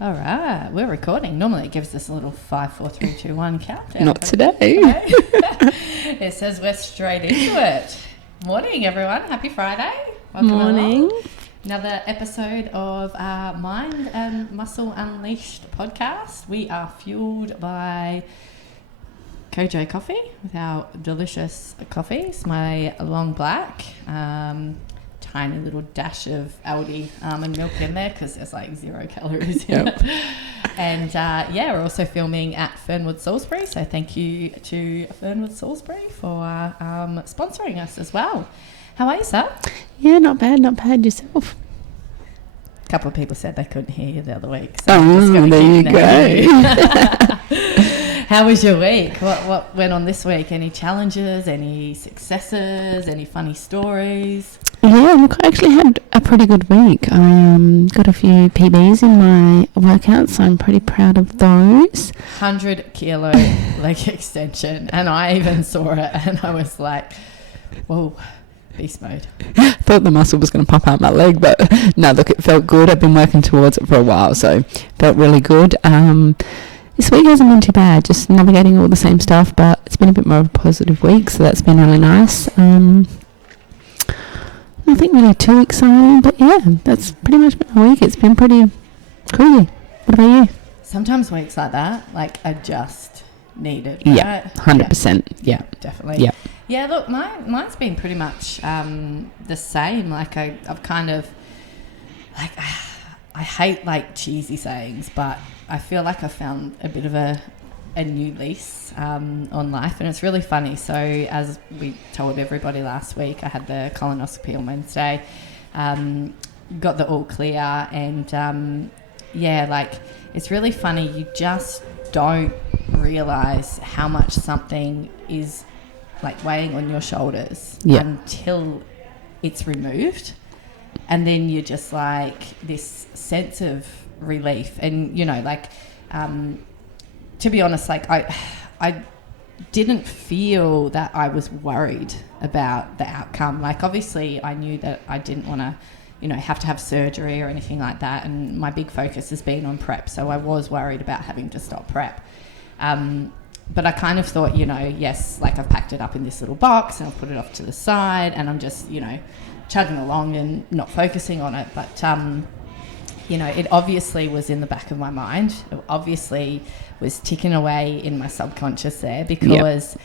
All right, we're recording. Normally it gives us a little 5, 4, 3, 2, 1 countdown. Not today. It says we're straight into it. Morning, everyone. Happy Friday. Welcome Morning. along. Another episode of our Mind and Muscle Unleashed podcast. We are fueled by Kojo Coffee with our delicious coffees. My long black. Tiny little dash of Aldi almond milk in there because there's like 0 calories in it. And we're also filming at Fernwood Salisbury, so thank you to Fernwood Salisbury for sponsoring us as well. How are you, sir? Yeah, not bad yourself. A couple of people said they couldn't hear you the other week, so I'm just gonna there you go. How was your week? What went on this week? Any challenges, any successes, any funny stories? Yeah, look, I actually had a pretty good week. I got a few PBs in my workouts, so I'm pretty proud of those. 100 kilo leg extension, and I even saw it and I was like, whoa, beast mode. Thought the muscle was going to pop out my leg, but no, look, it felt good. I've been working towards it for a while, so felt really good. This week hasn't been too bad, just navigating all the same stuff, but it's been a bit more of a positive week, so that's been really nice. Nothing really too exciting, but yeah, that's pretty much my week. It's been pretty crazy. What about you? Sometimes weeks like that, like, are just needed, Yeah, right? 100%. Yeah. Definitely. Yeah. Yeah, look, mine's been pretty much the same. Like, I've kind of, like, I hate, like, cheesy sayings, but I feel like I found a bit of a new lease on life, and it's really funny. So as we told everybody last week, I had the colonoscopy on Wednesday, got the all clear, and it's really funny. You just don't realise how much something is like weighing on your shoulders until it's removed, and then you're just like this sense of relief. And to be honest, like I didn't feel that I was worried about the outcome. Like, obviously I knew that I didn't want to, have to have surgery or anything like that. And my big focus has been on prep. So I was worried about having to stop prep. But I kind of thought, yes, like, I've packed it up in this little box and I've put it off to the side and I'm just, chugging along and not focusing on it. But, it obviously was in the back of my mind. It obviously was ticking away in my subconscious there, because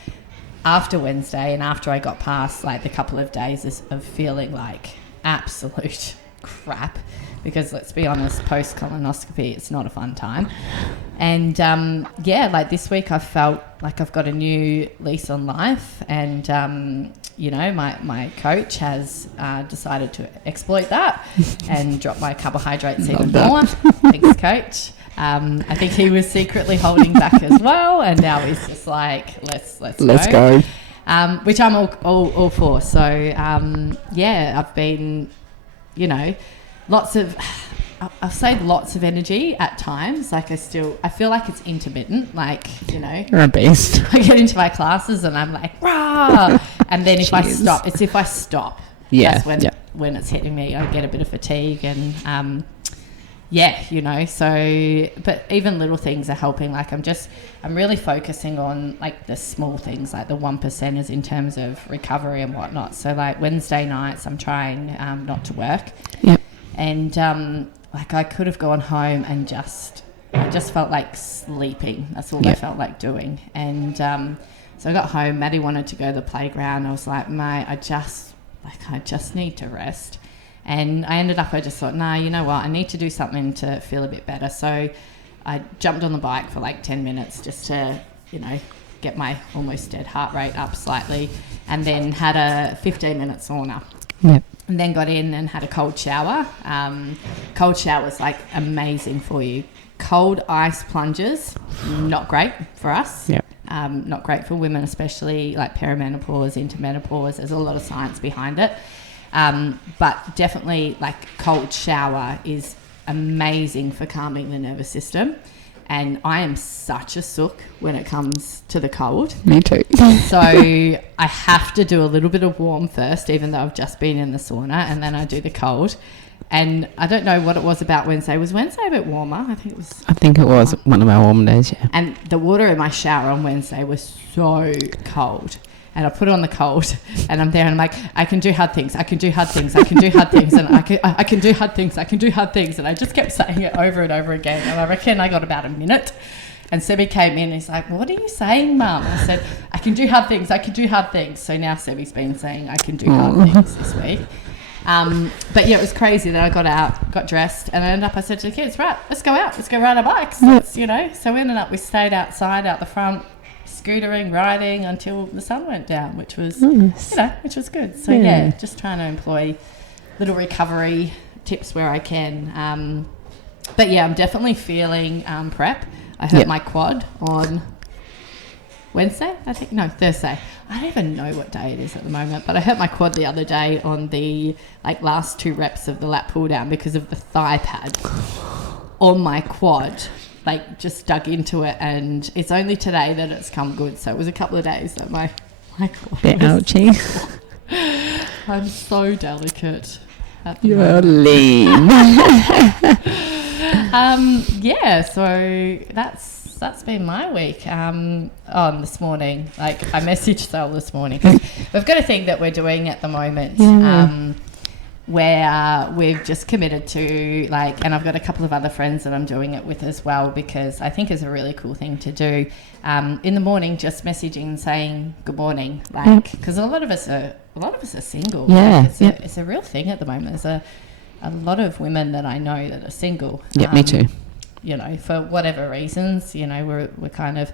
after Wednesday and after I got past like the couple of days of feeling like absolute crap, because let's be honest, post colonoscopy, it's not a fun time. And like this week I felt like I've got a new lease on life, and my coach has decided to exploit that and drop my carbohydrates even more. Thanks, coach. I think he was secretly holding back as well, and now he's just like, let's go. Which I'm all for. So I've been, lots of energy at times. Like, I feel like it's intermittent. Like, You're a beast. I get into my classes and I'm like, rah! And then if I stop, that's when it's hitting me. I get a bit of fatigue and so, but even little things are helping. Like, I'm really focusing on like the small things, like the 1%ers in terms of recovery and whatnot. So like Wednesday nights, I'm trying not to work. Yep. And like, I could have gone home and I just felt like sleeping. That's all I felt like doing. And so I got home. Maddie wanted to go to the playground. I was like, mate, I just need to rest. And I just thought, nah, you know what? I need to do something to feel a bit better. So I jumped on the bike for like 10 minutes just to, get my almost dead heart rate up slightly, and then had a 15-minute sauna. Yep. And then got in and had a cold shower. Cold shower's like amazing for you. Cold ice plunges, not great for us. Yep. Not great for women, especially like perimenopause, into menopause. There's a lot of science behind it. But definitely, like, cold shower is amazing for calming the nervous system. And I am such a sook when it comes to the cold. Me too. So I have to do a little bit of warm first, even though I've just been in the sauna, and then I do the cold. And I don't know what it was about Wednesday. Was Wednesday a bit warmer? I think it was one of our warm days, yeah. And the water in my shower on Wednesday was so cold. And I put it on the cold, and I'm there, and I'm like, I can do hard things, I can do hard things, I can do hard things, and I can do hard things, I can do hard things. And I just kept saying it over and over again. And I reckon I got about a minute. And Sebby came in and he's like, what are you saying, Mum? I said, I can do hard things, I can do hard things. So now Sebby's been saying I can do hard things this week. But yeah, it was crazy that I got out, got dressed, and I said to the kids, right, let's go out, let's go ride our bikes. Yep. So we stayed outside, out the front, scootering, riding until the sun went down, which was, which was good. So yeah, just trying to employ little recovery tips where I can. But yeah, I'm definitely feeling prep. I hurt my quad on Wednesday, I think. No, Thursday. I don't even know what day it is at the moment, but I hurt my quad the other day on the last 2 reps of the lat pull down because of the thigh pad on my quad. Just dug into it, and it's only today that it's come good. So it was a couple of days that my quad bit ouchy. I'm so delicate. You're lean. So that's been my week. On this morning, I messaged Sal this morning because we've got a thing that we're doing at the moment. Where we've just committed to and I've got a couple of other friends that I'm doing it with as well, because I think it's a really cool thing to do. In the morning, just messaging and saying good morning, because a lot of us are single. It's a real thing at the moment. There's a lot of women that I know that are single. Yeah, me too. For whatever reasons, we're kind of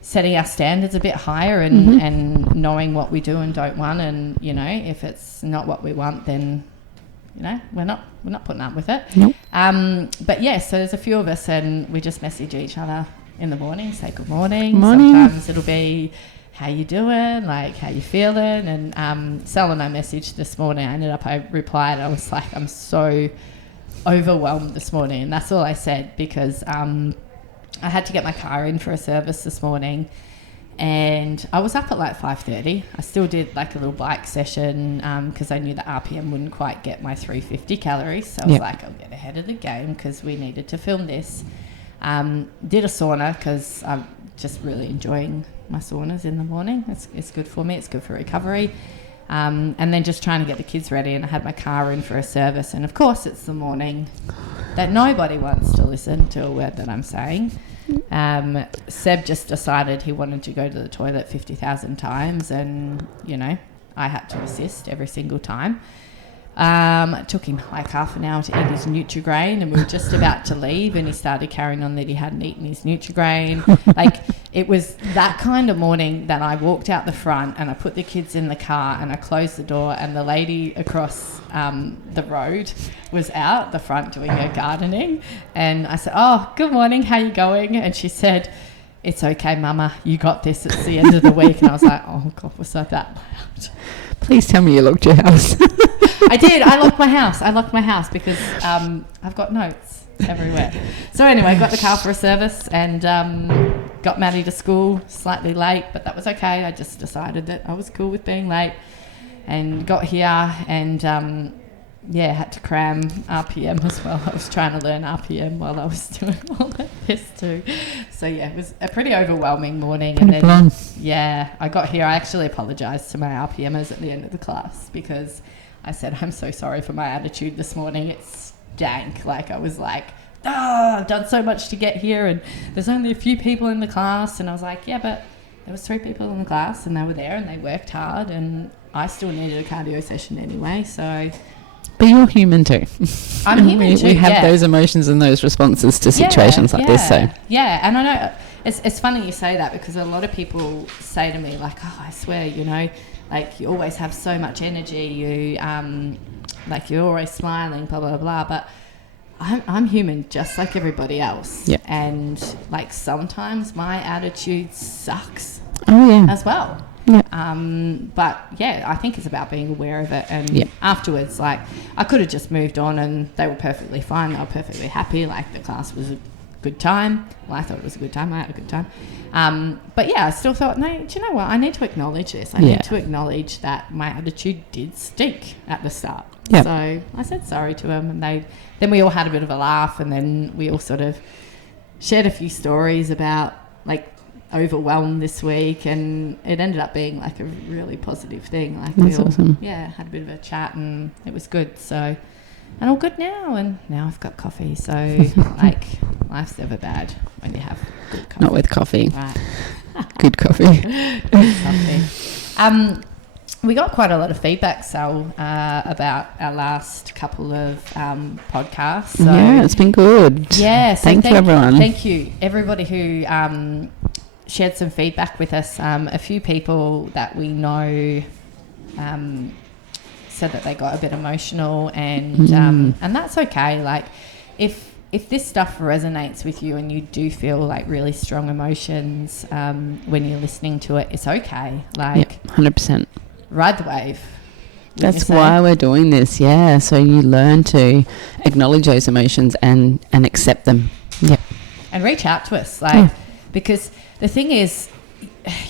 setting our standards a bit higher and knowing what we do and don't want, and if it's not what we want, then we're not putting up with it. Nope. But yeah, so there's a few of us, and we just message each other in the morning, say good morning. Sometimes it'll be how you doing, how you feeling, and Sal and I messaged this morning. I replied, I was like, I'm so overwhelmed this morning, and that's all I said, because I had to get my car in for a service this morning, and I was up at 5:30. I still did a little bike session because I knew the RPM wouldn't quite get my 350 calories. So I was I'll get ahead of the game because we needed to film this. Did a sauna because I'm just really enjoying my saunas in the morning. It's good for me. It's good for recovery. And then just trying to get the kids ready, and I had my car in for a service. And of course, it's the morning that nobody wants to listen to a word that I'm saying. Seb just decided he wanted to go to the toilet 50,000 times, and I had to assist every single time. It took him half an hour to eat his Nutri-Grain, and we were just about to leave, and he started carrying on that he hadn't eaten his Nutri-Grain. It was that kind of morning that I walked out the front, and I put the kids in the car, and I closed the door, and the lady across the road was out the front doing her gardening, and I said, oh, good morning, how you going? And she said, it's okay, Mama, you got this, it's the end of the week. And I was like, oh God, was that loud? Please tell me you locked your house. I did. I locked my house because I've got notes everywhere. So anyway, got the car for a service, and got Maddie to school slightly late, but that was okay. I just decided that I was cool with being late, and got here, and had to cram RPM as well. I was trying to learn RPM while I was doing all of this too. So yeah, it was a pretty overwhelming morning. And then I got here. I actually apologised to my RPMers at the end of the class because I said, I'm so sorry for my attitude this morning. It's stank. I was like, I've done so much to get here, and there's only a few people in the class. And I was like, yeah, but there was 3 people in the class, and they were there, and they worked hard, and I still needed a cardio session anyway. So, but you're human too. I'm human too. We have those emotions and those responses to situations like this. So and I know it's funny you say that, because a lot of people say to me oh, I swear, you always have so much energy. You're always smiling, blah blah blah. But I'm human just like everybody else. Yep. And sometimes my attitude sucks. Oh yeah. As well. Yeah. But yeah, I think it's about being aware of it, and afterwards, I could have just moved on, and they were perfectly fine. They were perfectly happy. The class was a good time. Well, I thought it was a good time. I had a good time. But yeah, I still thought, no, do you know what? I need to acknowledge this. I need to acknowledge that my attitude did stink at the start. Yep. So I said sorry to them, and then we all had a bit of a laugh, and then we all sort of shared a few stories about like overwhelmed this week, and it ended up being like a really positive thing. Like That's we all, awesome. yeah, had a bit of a chat, and it was good. So, and all good now, and now I've got coffee. So like life's never bad when you have good coffee. Not with coffee. Right. Good coffee. Good coffee. We got quite a lot of feedback, Sal, about our last couple of podcasts. So, yeah, it's been good. yeah. So Thank you, everyone. Thank you, everybody who shared some feedback with us. A few people that we know said that they got a bit emotional, and that's okay. Like, if this stuff resonates with you and you do feel like really strong emotions when you're listening to it, it's okay. Like, 100%. Ride the wave. That's why we're doing this, yeah. So you learn to acknowledge those emotions and accept them. Yep. And reach out to us, like, because the thing is,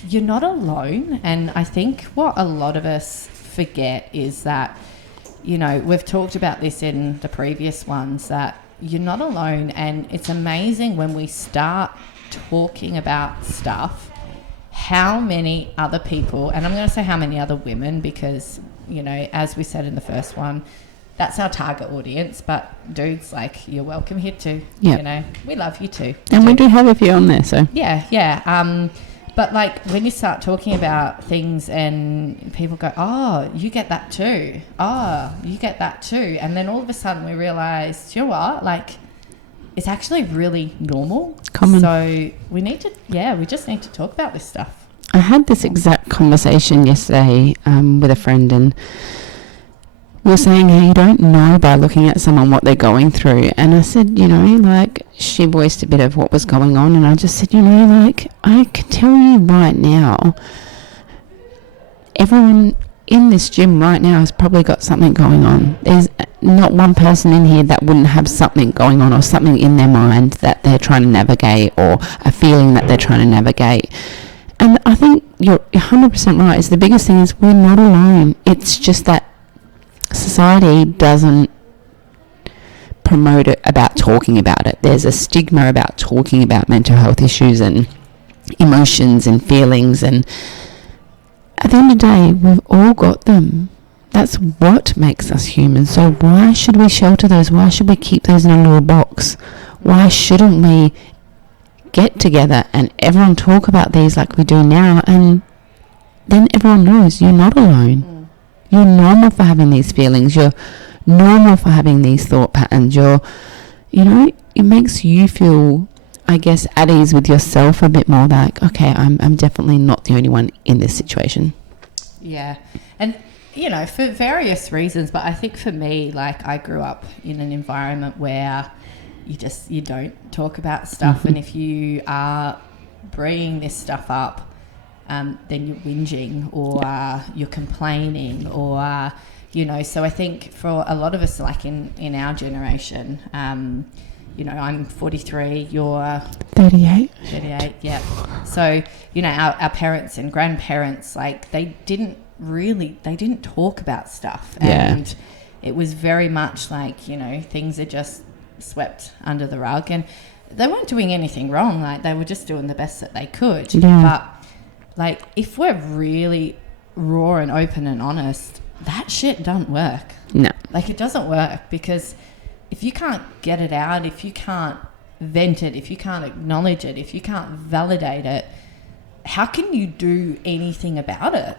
you're not alone. And I think what a lot of us forget is that, you know, we've talked about this in the previous ones, that you're not alone. And it's amazing when we start talking about stuff, how many other people, and I'm going to say how many other women, because, you know, as we said in the first one, that's our target audience. But dudes, like, you're welcome here too. Yeah. You know, we love you too. And we do have a few on there, so. Yeah. But like when you start talking about things and people go, oh, you get that too. Oh, you get that too. And then all of a sudden we realise, you know what? Like, it's actually really normal. Common. So we just need to talk about this stuff. I had this exact conversation yesterday with a friend, and we were saying how you don't know by looking at someone what they're going through. And I said, you know, like, she voiced a bit of what was going on, and I just said, you know, like, I can tell you right now, everyone in this gym right now has probably got something going on. There's not one person in here that wouldn't have something going on or something in their mind that they're trying to navigate, or a feeling that they're trying to navigate. And I think you're 100% right. It's the biggest thing is we're not alone. It's just that society doesn't promote it about talking about it. There's a stigma about talking about mental health issues and emotions and feelings, and at the end of the day, we've all got them. That's what makes us human. So why should we shelter those? Why should we keep those in a little box? Why shouldn't we get together and everyone talk about these like we do now, and then everyone knows you're not alone. You're normal for having these feelings. You're normal for having these thought patterns. You know, it makes you feel, I guess, at ease with yourself a bit more, like, okay, I'm definitely not the only one in this situation. Yeah. And, you know, for various reasons, but I think for me, like, I grew up in an environment where you don't talk about stuff. And if you are bringing this stuff up, then you're whinging, or you're complaining, or, you know, so I think for a lot of us, like in our generation, you know, I'm 43, you're 38. 38, yeah. So, you know, our parents and grandparents, like, they didn't talk about stuff. Yeah. And it was very much like, you know, things are just swept under the rug, and they weren't doing anything wrong. Like, they were just doing the best that they could. Yeah. But, like, if we're really raw and open and honest, that shit doesn't work. No. Like, it doesn't work, because if you can't get it out, if you can't vent it, if you can't acknowledge it, if you can't validate it, how can you do anything about it?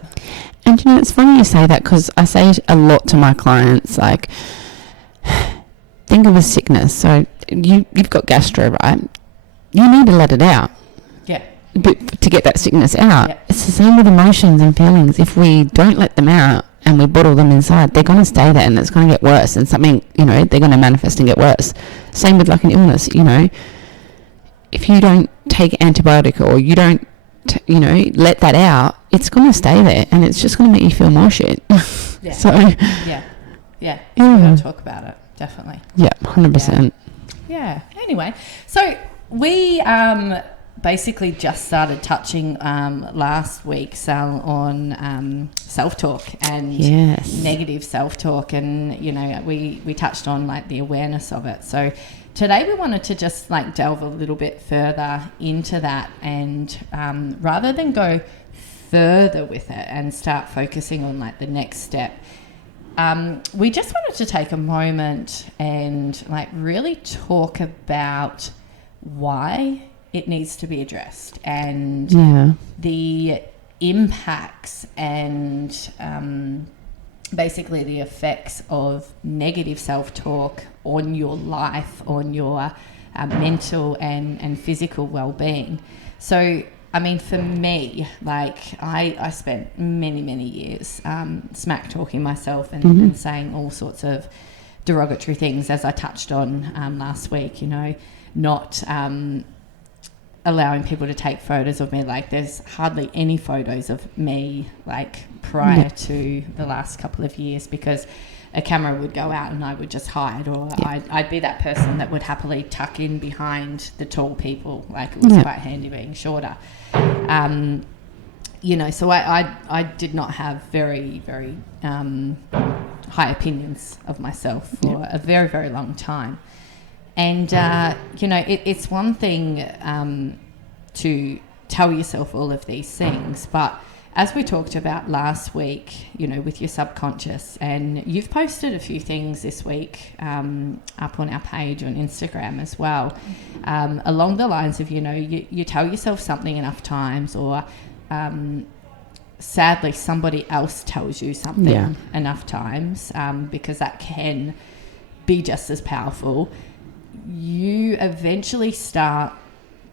And, you know, it's funny you say that, because I say a lot to my clients, like, think of a sickness. So you've got gastro, right? You need to let it out. Yeah. But to get that sickness out. Yeah. It's the same with emotions and feelings. If we don't let them out and we bottle them inside, they're going to stay there, and it's going to get worse, and something, you know, they're going to manifest and get worse. Same with like an illness, you know. If you don't take antibiotic, or you don't, you know, let that out, it's going to stay there, and it's just going to make you feel more shit. Yeah. So. Yeah. We've got to talk about it, definitely. Yeah, 100%. Yeah. Anyway, so we basically just started touching last week, Sal, on self-talk and negative self-talk, and we touched on like the awareness of it. So today we wanted to just like delve a little bit further into that, and rather than go further with it and start focusing on like the next step, we just wanted to take a moment and like really talk about why it needs to be addressed, and the impacts and basically the effects of negative self-talk on your life, on your mental and physical well-being. So I mean, for me, like I spent many years smack talking myself and saying all sorts of derogatory things, as I touched on last week, not allowing people to take photos of me. Like there's hardly any photos of me like prior to the last couple of years, because a camera would go out and I would just hide, or I'd be that person that would happily tuck in behind the tall people. Like it was quite handy being shorter. So I did not have very high opinions of myself for a very long time. And, it's one thing to tell yourself all of these things, but as we talked about last week, with your subconscious, and you've posted a few things this week up on our page on Instagram as well, along the lines of, you tell yourself something enough times, or sadly somebody else tells you something enough times, because that can be just as powerful. You eventually start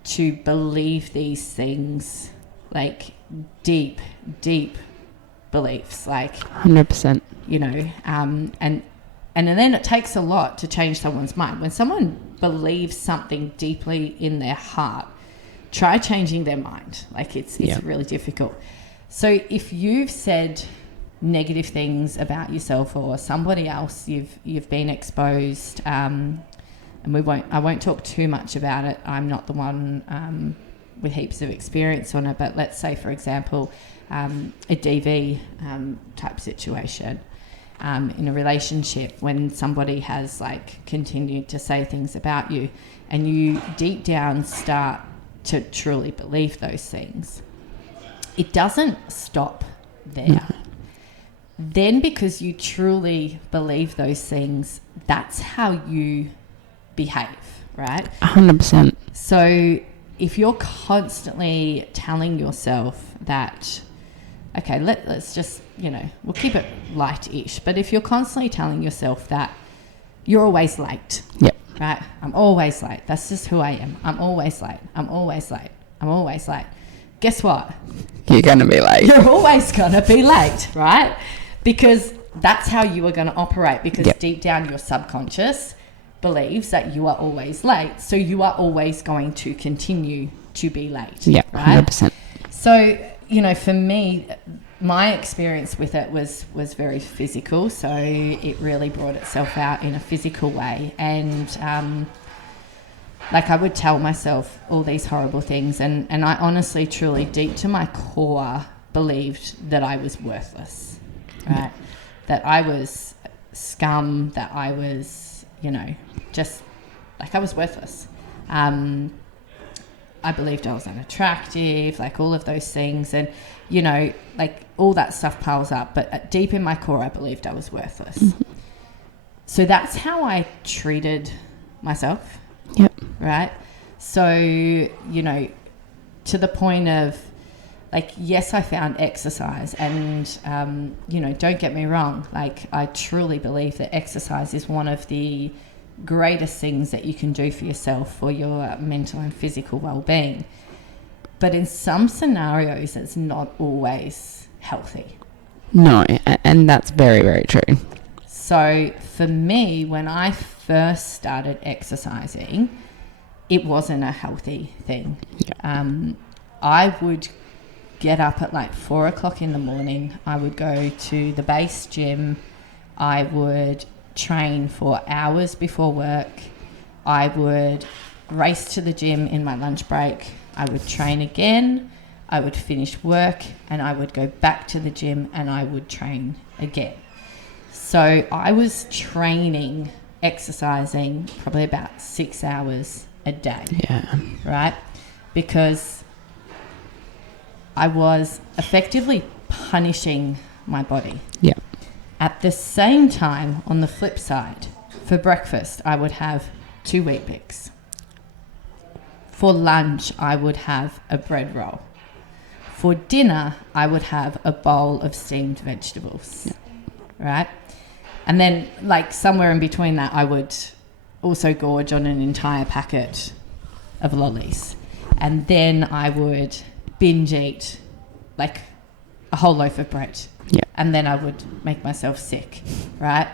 to believe these things, like deep beliefs, like 100%. And then it takes a lot to change someone's mind. When someone believes something deeply in their heart, try changing their mind. Like it's really difficult. So if you've said negative things about yourself or somebody else, you've been exposed, and I won't talk too much about it. I'm not the one with heaps of experience on it, but let's say, for example, a DV type situation in a relationship, when somebody has like continued to say things about you and you deep down start to truly believe those things, it doesn't stop there. No. Then, because you truly believe those things, that's how you behave, right? 100%. So if you're constantly telling yourself that, okay, let's just, we'll keep it light-ish, but if you're constantly telling yourself that you're always late, right? I'm always late. That's just who I am. I'm always late. I'm always late. I'm always late. Guess what? You're going to be late. You're always going to be late, right? Because that's how you are going to operate, because deep down your subconscious believes that you are always late, so you are always going to continue to be late. Yeah, right? 100%. So, for me, my experience with it was very physical, so it really brought itself out in a physical way. And I would tell myself all these horrible things, and I honestly, truly, deep to my core, believed that I was worthless, right? That I was scum, that I was, just like I was worthless. I believed I was unattractive, like all of those things. And, like all that stuff piles up. But deep in my core, I believed I was worthless. Mm-hmm. So that's how I treated myself. Yep. Right? So, to the point of, like, yes, I found exercise, and, don't get me wrong. Like, I truly believe that exercise is one of the greatest things that you can do for yourself, for your mental and physical well-being. But in some scenarios, it's not always healthy. No, and that's very, very true. So for me, when I first started exercising, it wasn't a healthy thing. Yeah. I would get up at like 4 o'clock in the morning. I would go to the base gym. I would train for hours before work. I would race to the gym in my lunch break, I would train again, I would finish work, and I would go back to the gym and I would train again. So I was training, exercising probably about 6 hours a day. Yeah. Right? Because I was effectively punishing my body. Yeah. At the same time, on the flip side, for breakfast, I would have 2 Weet-Bix. For lunch, I would have a bread roll. For dinner, I would have a bowl of steamed vegetables. Yeah. Right? And then, like, somewhere in between that, I would also gorge on an entire packet of lollies. And then I would binge eat, like, a whole loaf of bread. Yeah. And then I would make myself sick, right?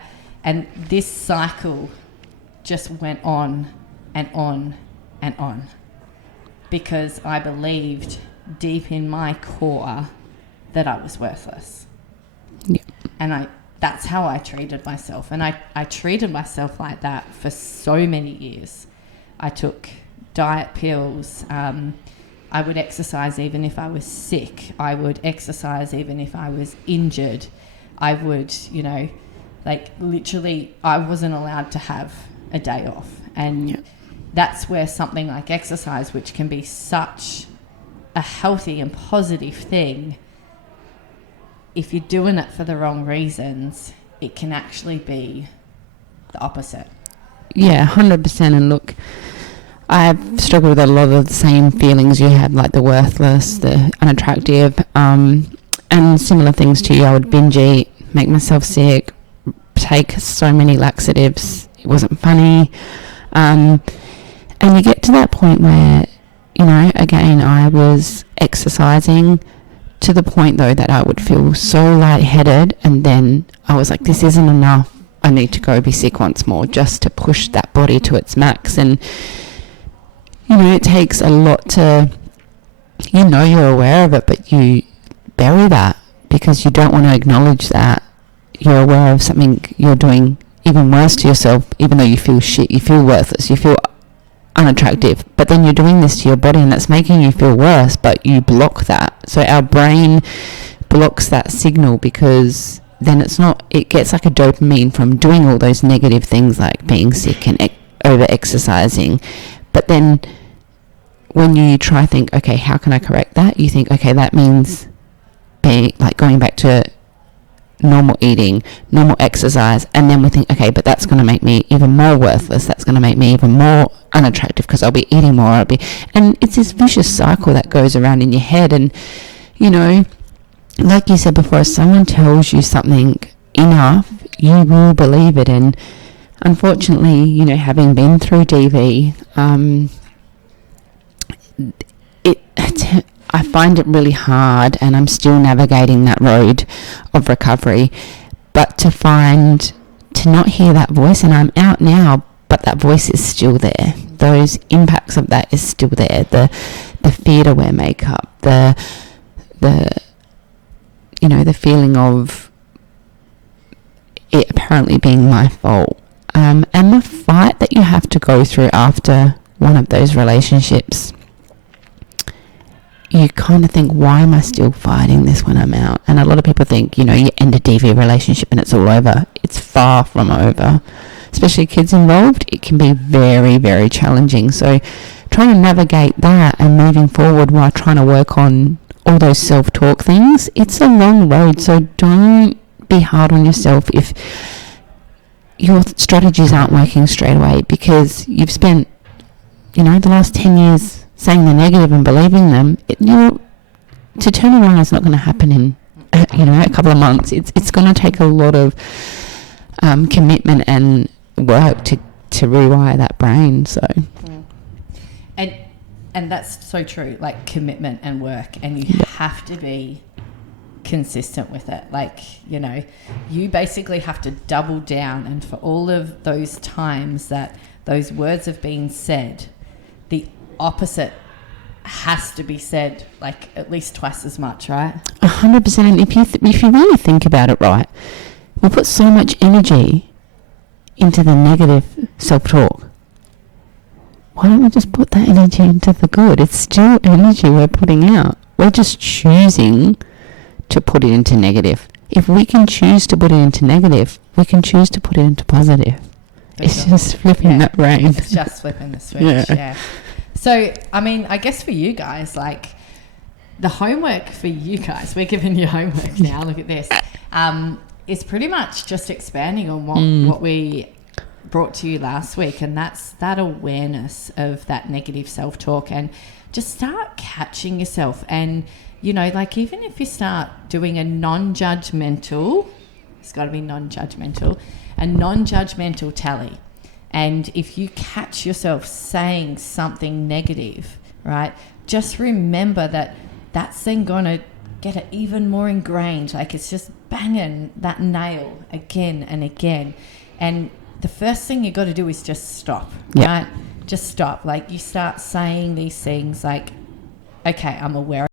And this cycle just went on and on and on, because I believed deep in my core that I was worthless. Yeah. And that's how I treated myself. And I treated myself like that for so many years. I took diet pills. I would exercise even if I was sick. I would exercise even if I was injured. I would, like, literally, I wasn't allowed to have a day off. And that's where something like exercise, which can be such a healthy and positive thing, if you're doing it for the wrong reasons, it can actually be the opposite. Yeah, 100%. And look, I've struggled with a lot of the same feelings you had, like the worthless, the unattractive, and similar things to you. I would binge eat, make myself sick, take so many laxatives. It wasn't funny. And you get to that point where, again, I was exercising to the point, though, that I would feel so lightheaded, and then I was like, this isn't enough. I need to go be sick once more just to push that body to its max. And it takes a lot to, you're aware of it, but you bury that because you don't want to acknowledge that you're aware of something you're doing even worse to yourself, even though you feel shit, you feel worthless, you feel unattractive, but then you're doing this to your body and that's making you feel worse, but you block that. So our brain blocks that signal, because then it gets like a dopamine from doing all those negative things like being sick and over exercising. But then when you try think, okay, how can I correct that? You think, okay, that means going back to normal eating, normal exercise, and then we think, okay, but that's going to make me even more worthless. That's going to make me even more unattractive because I'll be eating more. And it's this vicious cycle that goes around in your head. And, like you said before, if someone tells you something enough, you will believe it. And unfortunately, having been through DV, I find it really hard, and I'm still navigating that road of recovery, but to not hear that voice, and I'm out now, but that voice is still there. Those impacts of that is still there. The fear to wear makeup, the feeling of it apparently being my fault, and the fight that you have to go through after one of those relationships. You kind of think, why am I still fighting this when I'm out? And a lot of people think, you end a DV relationship and it's all over. It's far from over. Especially kids involved, it can be very, very challenging. So trying to navigate that and moving forward while trying to work on all those self-talk things, it's a long road. So don't be hard on yourself if your strategies aren't working straight away, because you've spent, the last 10 years saying the negative and believing them. To turn around is not going to happen in a couple of months. It's going to take a lot of commitment and work to rewire that brain. So and that's so true, like commitment and work, and you have to be consistent with it. Like, you basically have to double down, and for all of those times that those words have been said, the opposite has to be said, like, at least twice as much, right? 100%. And if you really think about it, right, we put so much energy into the negative self-talk. why don't we just put that energy into the good? It's still energy we're putting out. We're just choosing to put it into negative. If we can choose to put it into negative, we can choose to put it into positive. It's just flipping that brain. It's just flipping the switch, yeah. So, I mean, I guess for you guys, like, the homework for you guys, we're giving you homework now, look at this, is pretty much just expanding on what we brought to you last week, and that's that awareness of that negative self-talk, and just start catching yourself. And, you know, like, even if you start doing a non-judgmental, it's got to be non-judgmental, a non-judgmental tally. And if you catch yourself saying something negative, right, just remember that that's then going to get it even more ingrained. Like, it's just banging that nail again and again. And the first thing you got to do is just stop, right? Just stop. Like, you start saying these things like, okay, I'm aware